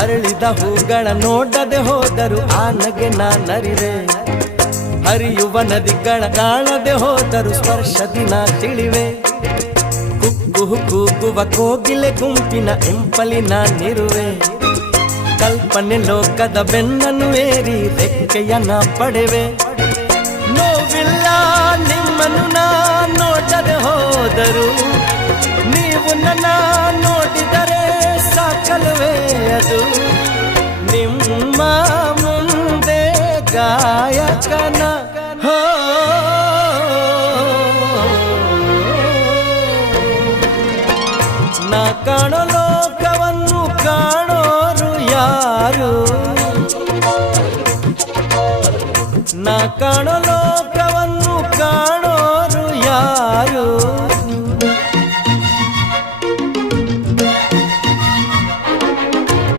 ಅರಳಿದ ಹೂಗಳ ನೋಡದೆ ಹೋದರು ಆ ನಗೆ ನಾನರಿವೆ. ಹರಿಯುವ ನದಿಗಳ ಕಾಣದೆ ಹೋದರು ಸ್ಪರ್ಶದಿ ನಾ ತಿಳಿವೆ. ಕುಗ್ಗು ಕೂಗುವ ಕೋಗಿಲೆ ಗುಂಪಿನ ಇಂಪಲಿ ನಾನಿರುವೆ. ಕಲ್ಪನೆ ಲೋಕದ ಬೆನ್ನನ್ನು ಏರಿ ರೆಕ್ಕೆಯ ನಾ ಪಡೆವೆ. ನೋವಿಲ್ಲ ನಿಮ್ಮನ್ನು ನಾ ನೋಡದೆ ಹೋದರು, ನೀವು ನನ್ನ ನೋಡಿದರೆ ಸಾಕಲ್ವೇ ಅದು. ನಿಮ್ಮ ಮುಂದೆ ಗಾಯಕನ ಹೋ ನಾ ಕಾಣೋ ಲೋಕವನ್ನು ಕಾಣೋರು ಯಾರು, ನಾ ಕಾಣೋ ಲೋಕ